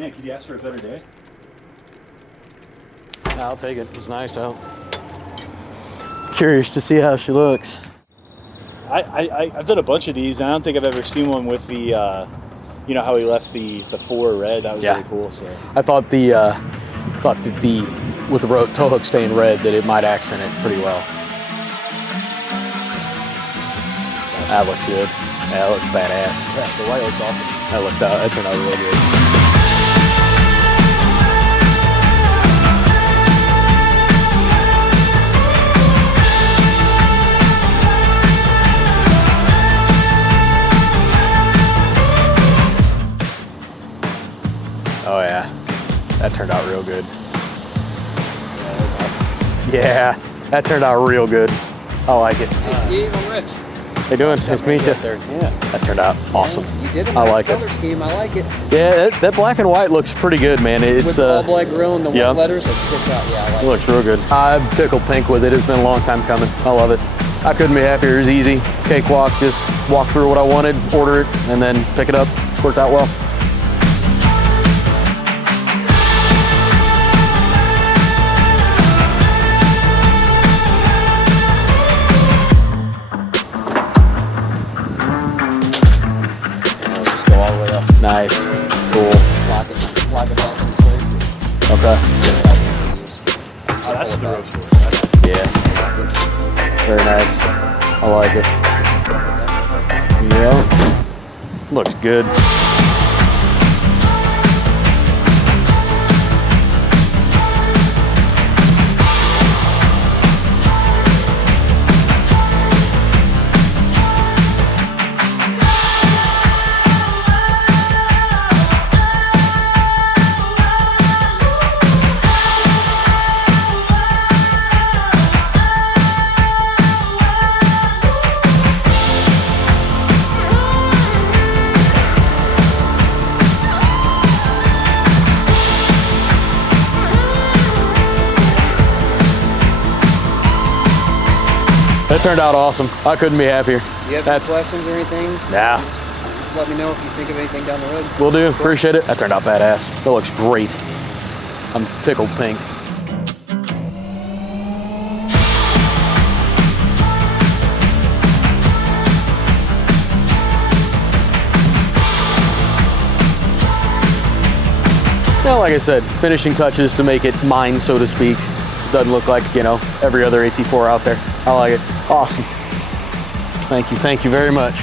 Man, could you ask for a better day? I'll take it. It's nice out. Curious to see how she looks. I've done a bunch of these, and I don't think I've ever seen one with the, you know how he left the 4 red. That was really cool. So I thought the with the tow hook staying red that it might accent it pretty well. That looks good. That looks badass. yeah, the white looks awesome. That turned out real good. Oh yeah, that turned out real good. Yeah, that was awesome. Yeah, that turned out real good. I like it. Hey Steve, I'm Rich. How you doing? Nice to meet you. Yeah. That turned out awesome. You did a I nice like color it. scheme. I like it. Yeah, that black and white looks pretty good, man. It's With the all black grill and the yeah. white letters, it sticks out. Yeah, I like It looks real good. I'm tickled pink with it. It's been a long time coming. I love it. I couldn't be happier. It was easy. Cakewalk. Just walk through what I wanted, order it, and then pick it up. Worked out well. Just go all the way up. Nice. Cool. Lock it back in place. Okay. Oh, that's what the rope's for. Yeah. Very nice. I like it. Yeah. Looks good. That turned out awesome. I couldn't be happier. You have any questions or anything? Nah. Just let me know if you think of anything down the road. Will do. Appreciate it. That turned out badass. That looks great. I'm tickled pink. Well, like I said, finishing touches to make it mine, so to speak. Doesn't look like, you know, every other AT4 out there. I like it. Awesome. Thank you very much.